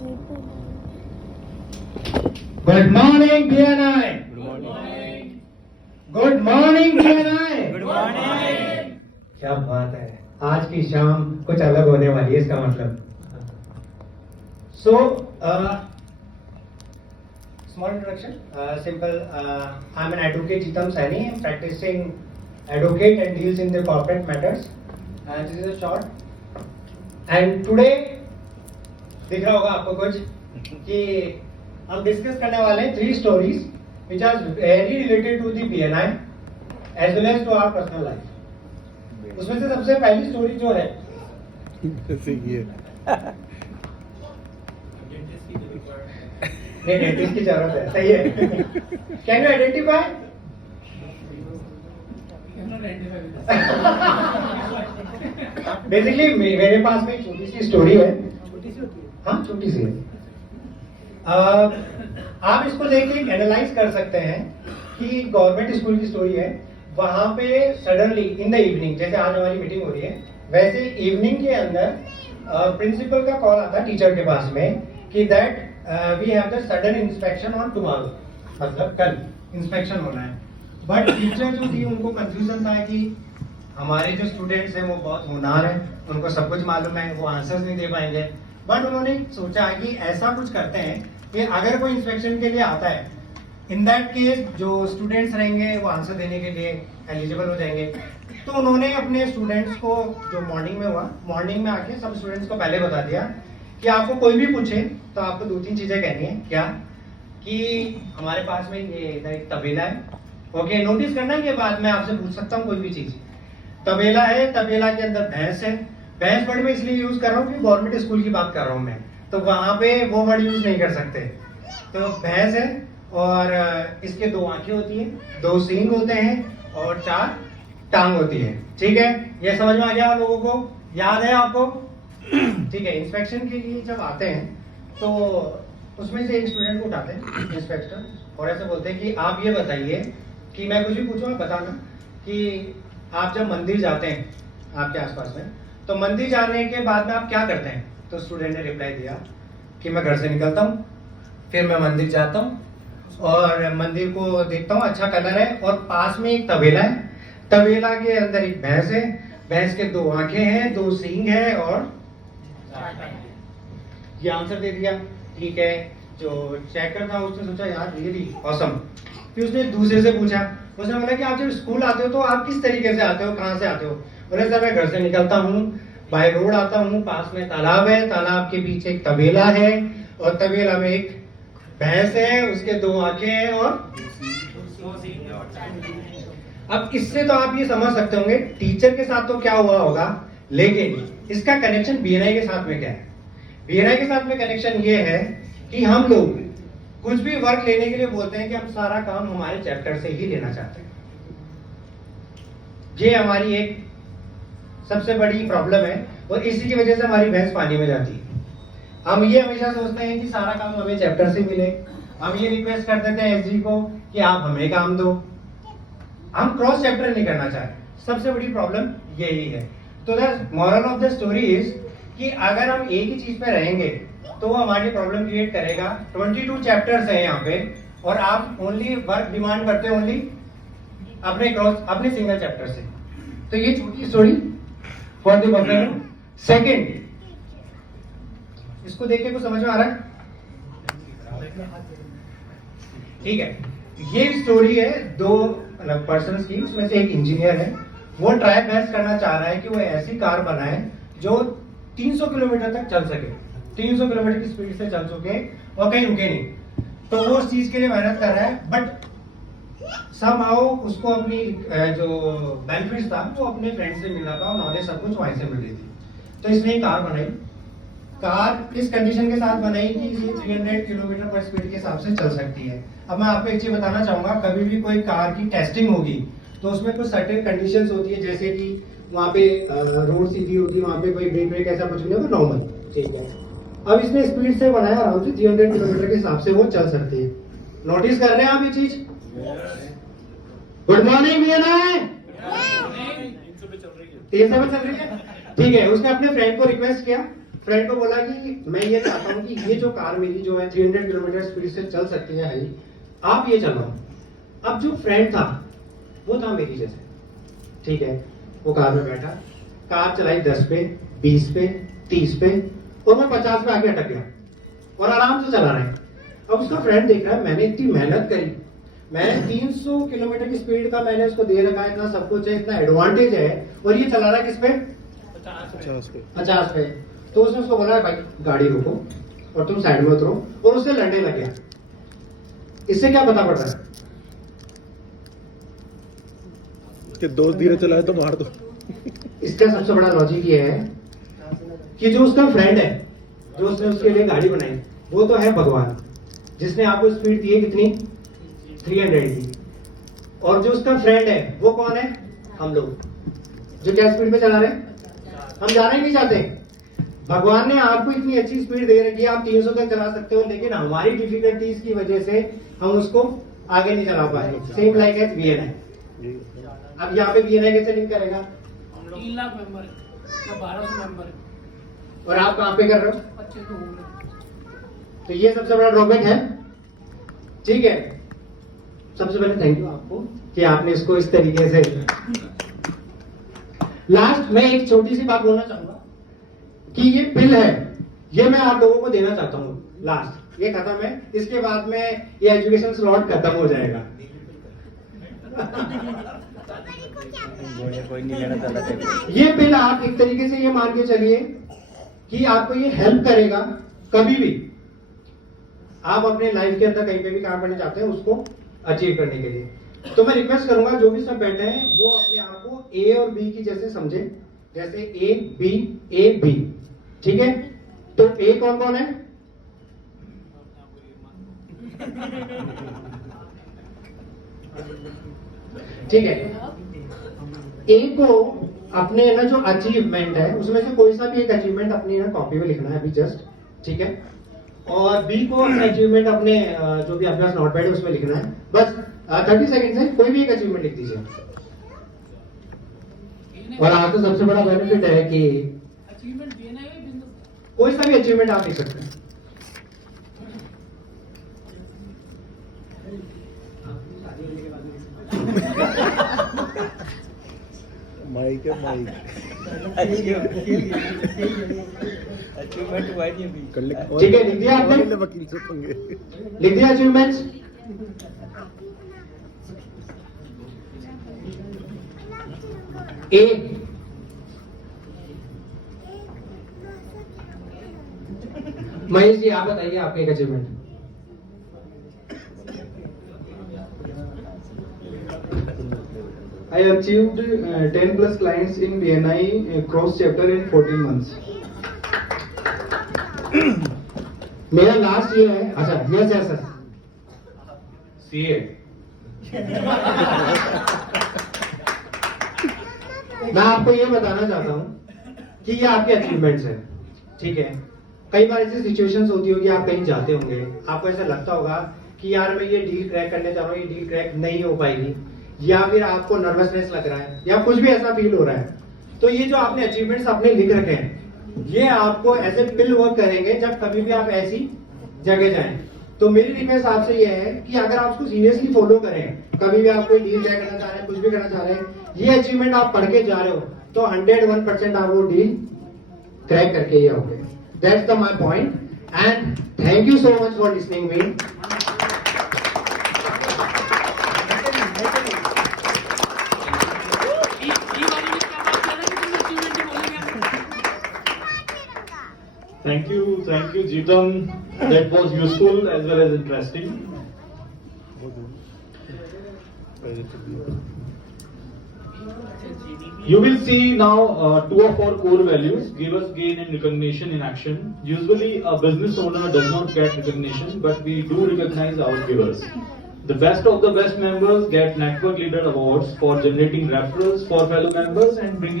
Good morning, BNI. Good morning. Good morning, BNI. Good morning. क्या बात है, आज की शाम कुछ अलग होने वाली है, इसका मतलब। So, small introduction. Simple. I'm an advocate, Jitam Saini. I'm practicing advocate and deals in the corporate matters. This is a short. And today दिख रहा होगा आपको कुछ कि हम डिस्कस करने वाले हैं 3 stories which are very related to the BNI as well as to our personal life. उसमें से सबसे पहली स्टोरी जो है डेंटिस्ट की जरूरत है, सही है। Can you identify? बेसिकली मेरे पास में एक छोटी सी स्टोरी है। हाँ, छोटी सी है। आप इसको लेके एनालाइज कर सकते हैं कि गवर्नमेंट स्कूल की स्टोरी है। वहां पे सडनली इन द इवनिंग, जैसे आज हमारी मीटिंग हो रही है, वैसे इवनिंग के अंदर प्रिंसिपल का कॉल आता है टीचर के पास में कि that we have the sudden inspection on tomorrow, मतलब कल इंस्पेक्शन होना है। बट टीचर जो थी उनको कंफ्यूजन था कि हमारे जो स्टूडेंट्स हैं वो बहुत होनहार हैं, उनको सब कुछ मालूम है, वो आंसर्स नहीं दे पाएंगे। बट उन्होंने सोचा कि ऐसा कुछ करते हैं कि अगर कोई इंस्पेक्शन के लिए आता है, इन दैट केस जो स्टूडेंट्स रहेंगे वो आंसर देने के लिए एलिजिबल हो जाएंगे। तो उन्होंने अपने स्टूडेंट्स को, जो मॉर्निंग में हुआ, मॉर्निंग में आके सब स्टूडेंट्स को पहले बता दिया कि आपको कोई भी पूछे तो आपको 2-3 चीजें कहनी है। क्या? कि हमारे पास में ये इधर एक तबेला है, ओके, नोटिस करना है कि बाद में आपसे पूछ सकता हूँ कोई भी चीज। तबेला है, तबेला के अंदर भैंस है। भैंस वर्ड में इसलिए यूज कर रहा हूँ कि गवर्नमेंट स्कूल की बात कर रहा हूँ मैं, तो वहां पे वो वर्ड यूज नहीं कर सकते। तो भैंस है और इसके 2 आंखें होती है, 2 सींग होते हैं और 4 टांग होती है। ठीक है, ये समझ में आ गया लोगों को? याद है आपको? ठीक है। इंस्पेक्शन के लिए जब आते हैं तो उसमें से एक स्टूडेंट को उठाते हैं इंस्पेक्टर और ऐसे बोलते हैं कि आप ये बताइए कि मैं कुछ भी पूछूं, आप बताना कि आप जब मंदिर जाते हैं आपके आसपास में, तो मंदिर जाने के बाद में आप क्या करते हैं? तो स्टूडेंट ने रिप्लाई दिया कि मैं घर से निकलता हूँ, फिर मैं मंदिर जाता हूँ और मंदिर को देखता हूँ, अच्छा कलर है, और पास में एक तबेला है, तबेला के अंदर एक भैंस है, भैंस के 2 आंखें हैं, 2 सींग है और ये आंसर दे दिया। ठीक है। जो चेकर था उसने सोचा यार रियली ऑसम। फिर उसने दूसरे से पूछा, उसने बोला कि आप जब स्कूल आते हो तो आप किस तरीके से आते हो, कहाँ से आते हो? बोले सर मैं घर से निकलता हूँ, बाय रोड आता हूँ, पास में तालाब है, तालाब के पीछे एक तबेला है और तबेला में एक भैंस है, उसके 2 आंखें हैं और अब इससे तो आप ये समझ सकते होंगे टीचर के साथ तो क्या हुआ होगा, लेकिन इसका कनेक्शन बीएनआई के साथ में क्या है? बीएनआई के साथ में कनेक्शन ये है कि हम लोग कुछ भी वर्क लेने के लिए बोलते हैं कि हम सारा काम हमारे चैप्टर से ही लेना चाहते हैं। ये हमारी एक सबसे बड़ी प्रॉब्लम है और इसी की वजह से हमारी भैंस पानी में जाती है। हम ये हमेशा सोचते हैं कि सारा काम हमें चैप्टर से मिले। हम ये रिक्वेस्ट करते थे एसजी को कि आप हमें काम दो। हम क्रॉस चैप्टर नहीं करना चाहते। सबसे बड़ी प्रॉब्लम यही है। तो the moral of the story is कि अगर हम एक ही चीज पे रहेंगे तो वो हमारी प्रॉब्लम क्रिएट करेगा। 22 चैप्टर्स हैं यहाँ पे और आप ओनली वर्क डिमांड करते हो ओनली अपने सिंगल चैप्टर से। तो ये छोटी story for the buffalo. Second, इसको देख के कुछ समझ में आ रहा है? ठीक है। ये स्टोरी है 2 पर्सन की, उसमें से एक इंजीनियर है, वो ट्राई बेस्ट करना चाह रहा है कि वो ऐसी कार बनाए जो 300 किलोमीटर तक चल सके, 300 किलोमीटर की स्पीड से चल सके और कहीं रुके नहीं। तो वो उस चीज के लिए मेहनत कर रहा है, बट समहाउ उसको अपनी जो बेनिफिट्स था वो अपने फ्रेंड से मिला था, नॉलेज सब कुछ वहीं से मिल रही थी। तो इसने कार बनाई। कार इस कंडीशन के साथ बनाई कि ये 300 किलोमीटर पर स्पीड के हिसाब से चल सकती है। अब मैं आपको एक चीज बताना चाहूंगा, कभी भी कोई कार की टेस्टिंग होगी तो उसमें कुछ सर्टेन कंडीशंस होती है, जैसे कि वहाँ पे रोड सीधी होती है, वहाँ पे कोई ब्रेक ऐसा कुछ नहीं होगा, नॉर्मल। ठीक है। अब इसने स्पीड से बनाया आराम से 300 किलोमीटर के हिसाब से वो चल सकती है। नोटिस कर रहे हैं आप ये चीज? Good morning BNI. 300 पे चल रही है। ठीक है। उसने अपने फ्रेंड को रिक्वेस्ट किया फ्रेंड को बोला कि मैं ये चाहता हूँ कि ये जो कार मेरी जो है 300 किलोमीटर स्पीड से चल सकती है भाई, आप ये चलाओ। अब जो फ्रेंड था वो था मेरी जैसे, ठीक है, वो कार में बैठा, कार चलाई 10 पे, 20 पे, 30 पे, और मैं 50 पे आके अटक गया और आराम से चला रहा है। अब उसका फ्रेंड देख रहा है मैंने इतनी मेहनत करी, मैंने 300 किलोमीटर की स्पीड का मैंने उसको दे रखा है, इतना सब कुछ है, इतना एडवांटेज है, और ये चला रहा है किस पे? 50 पे। तो उसने उसको बोला भाई गाड़ी रोको और तुम साइड में उतरो, और उससे लड़ने लग गया। इससे क्या पता पड़ रहा है कि दोस्त धीरे चलाए तो मार दो। इसका सबसे बड़ा लॉजिक ये है कि जो उसका फ्रेंड है, जो उसने उसके लिए गाड़ी बनाई, वो तो है भगवान, जिसने आपको स्पीड दी है कितनी? 300 की। और जो उसका फ्रेंड है वो कौन है? हम लोग, जो क्या स्पीड में चला रहे हैं? हम जाना ही नहीं चाहते। भगवान ने आपको इतनी अच्छी स्पीड दे रखी है, आप 300 तक चला सकते हो, लेकिन हमारी डिफिकल्टीज की वजह से हम उसको आगे नहीं चला पाए। Same like as VNI। अब यहाँ पे VNI कैसे लिंक करेगा? 3 लाख मेंबर है, 1200 मेंबर है, और आप कहाँ पे कर रहे हो? 25 हो गए। तो ये सबसे बड़ा ड्रॉबैक है, ठीक है। सबसे पहले थैंक यू आपको कि आपने इसको इस तरीके से। लास्ट में एक छोटी सी बात बोलना चाहूंगा कि ये बिल है, ये मैं आप लोगों को देना चाहता हूँ। लास्ट ये खत्म है, इसके बाद में ये एजुकेशन स्लॉट खत्म हो जाएगा। कोई नहीं लेना चाहता। ये बिल आप एक तरीके से ये मान के चलिए कि आपको ये हेल्प करेगा कभी भी आप अपने लाइफ के अंदर कहीं पे भी काम करना चाहते हैं उसको अचीव करने के लिए। तो मैं रिक्वेस्ट करूंगा जो भी सब बैठे हैं वो अपने आप को A और B की जैसे समझे, जैसे A B, ठीक है। तो A कौन कौन है? ठीक है, A को अपने ना जो अचीवमेंट है उसमें से कोई सा भी एक अचीवमेंट अपनी ना कॉपी में लिखना है अभी जस्ट, ठीक है। और B को अचीवमेंट अपने जो भी आपके पास नोटपैड है उसमें लिखना है। बस 30 सेकंड से कोई भी एक अचीवमेंट लिख दीजिए। और आज तो सबसे बड़ा बेनिफिट है कि अचीवमेंट देना है बिंदु, कोई सा भी अचीवमेंट आप लिख सकते हैं। माइक है माइक। अचीवमेंट हुआ नहीं अभी। ठीक है, लिख दिया आपने? वकील से पंगे। लिख दिया अचीवमेंट्स? A महेश जी आप बताइए आपका एक achievement. I achieved 10 plus clients in BNI cross chapter in 14 months. मेरा लास्ट ये है। अच्छा यस यस सर CA. मैं आपको ये बताना चाहता हूँ कि ये आपके अचीवमेंट्स हैं, ठीक है। कई बार ऐसी सिचुएशंस होती होगी, आप कहीं जाते होंगे, आपको ऐसा लगता होगा कि यार मैं ये डील क्रैक करने जा रहा हूँ, ये डील क्रैक नहीं हो पाएगी, या फिर आपको नर्वसनेस लग रहा है या कुछ भी ऐसा फील हो रहा है। तो ये जो आपने अचीवमेंट्स अपने लिख रखे हैं ये आपको ऐसे पिल वर्क करेंगे जब कभी भी आप ऐसी जगह जाएं। तो मेरी रिक्वेस्ट आपसे ये है कि अगर आप उसको सीरियसली फॉलो करें, कभी भी आप कोई डील क्रैक करना चाह रहे हैं, कुछ भी करना चाह रहे हैं, ये अचीवमेंट आप पढ़ के जा रहे हो तो 101% आप वो डील क्रैक करके ही आओगे। That's the my point and thank you so much for listening me. Thank you, Jitam. That was useful as well as interesting. You will see now two of our core values: give us gain and recognition in action. Usually, a business owner does not get recognition, but we do recognize our givers. The best of the best members get Network Leader Awards for generating referrals for fellow members and bringing